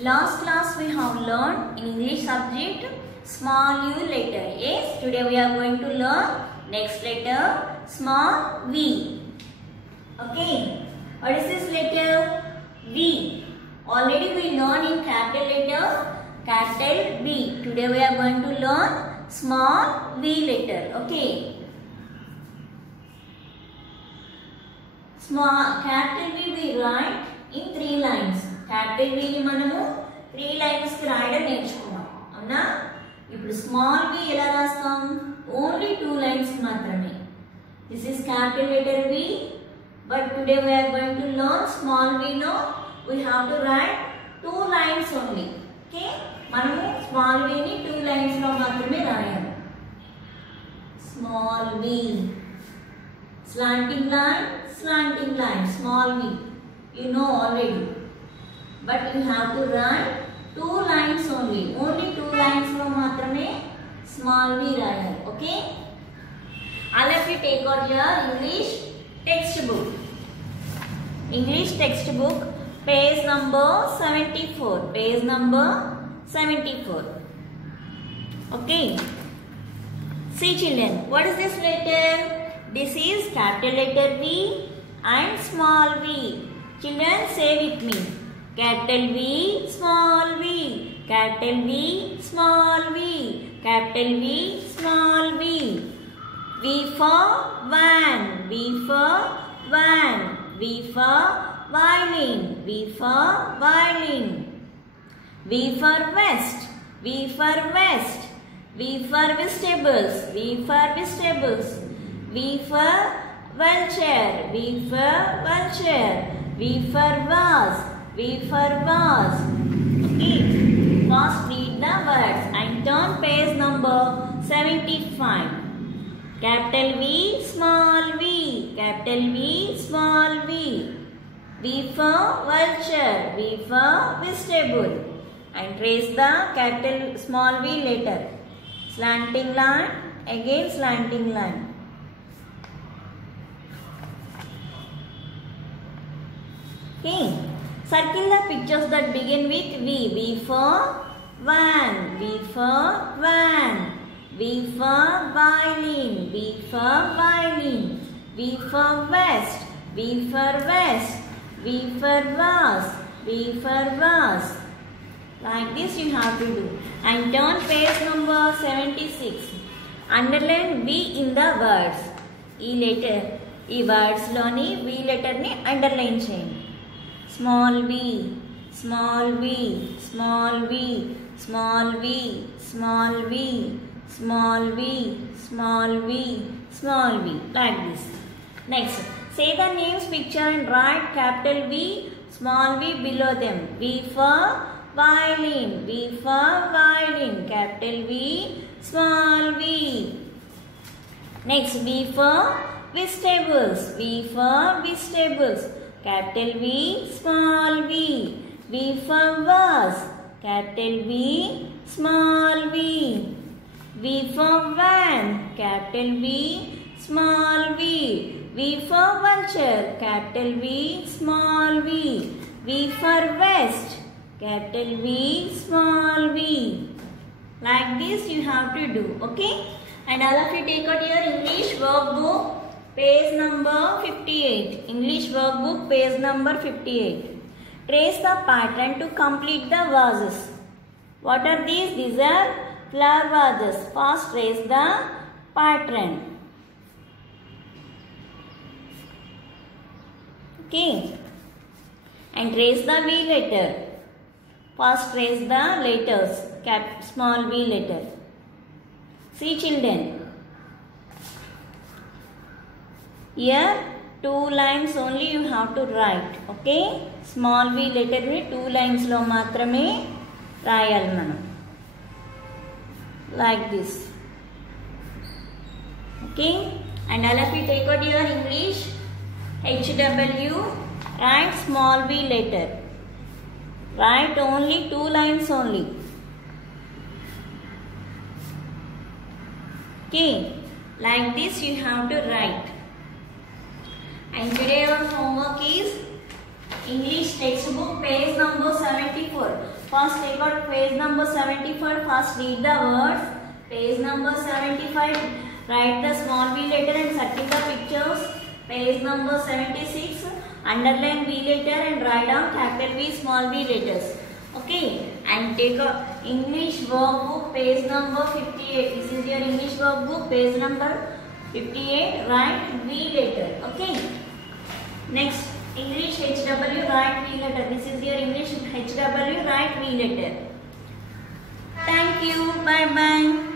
Last class we have learned in English subject small u letter. Yes, today we are going to learn next letter small v. Okay, what is this letter? V. Already we learned in capital letter capital V. Today we are going to learn small v letter. Okay. Small capital V we write in 3 lines. Capital V ni manamu 3 lines ki రాయడం నేర్చుకున్నాం. అవునా? ఇప్పుడు small v ఎలా రాస్తాం? Only 2 lines మాత్రమే. This is capital letter V, but today we are going to learn small v. No, we have to write 2 lines only. Okay? మనము small v ni 2 lines లో మాత్రమే రాయాలి. Small v. Slanting line, small v. You know already. But you have to write 2 lines only. Only 2 lines lo matrame small v rayal. Okay? All of you take out your English textbook. English textbook, page number 74. Page number 74. Okay? See children, what is this letter? This is capital letter V and small v. Children, say with me. Capital V, small v. Capital V, small v. Capital V, small v. V for van. V for van. V for violin. V for violin. V for vest. V for vest. V for vegetables. V for vegetables. V for vulture. V for vulture. V for vase. V for vase. Okay. First read the words and turn page number 75. Capital V, small v. Capital V, small v. V for vulture. V for vegetable. And trace the capital small v letter. Slanting line. Again slanting line. Okay. Circle the pictures that begin with V. V for van. V for van. V for violin. V for violin. V for vest. V for vest. V for vase. V for vase. Like this you have to do. And turn page number 76. Underline V in the words. E letter. E words loni V letter ni underline cheyandi. Small v, small v, small v, small v, small v, small v, small v, small v. Like this. Next, say the names picture and write capital V, small v below them. V for violin. V for violin. Capital V, small v. Next, V for vegetables. V for vegetables. Capital V, small v. V for vase. Capital V, small v. V for van. Capital V, small v. V for vulture. Capital V, small v. V for vest. Capital V, small v. Like this you have to do. Okay? And all of you take out your English workbook. Page number 58. English workbook, page number 58. Trace the pattern to complete the vases. What are these? These are flower vases. First trace the pattern. Okay. And trace the V letter. First trace the letters. Small v letter. See children. Here 2 lines only you have to write. Okay? Small v letter ni 2 lines lo matrame rayali manam. Like this. Okay? And all of you take out your English HW. Write small v letter. Write only 2 lines only. Okay? Like this you have to write. And today our homework is English textbook page number 74. First take out page number 74. First read the words. Page number 75. Write the small V letter and circle the pictures. Page number 76. Underline V letter and write down capital V small v letters. Okay. And take a English workbook page number 58. This is your English workbook page number 58. Write V letter. Okay. Next. English HW, write V letter. This is your English HW, write V letter. Thank you. Bye bye.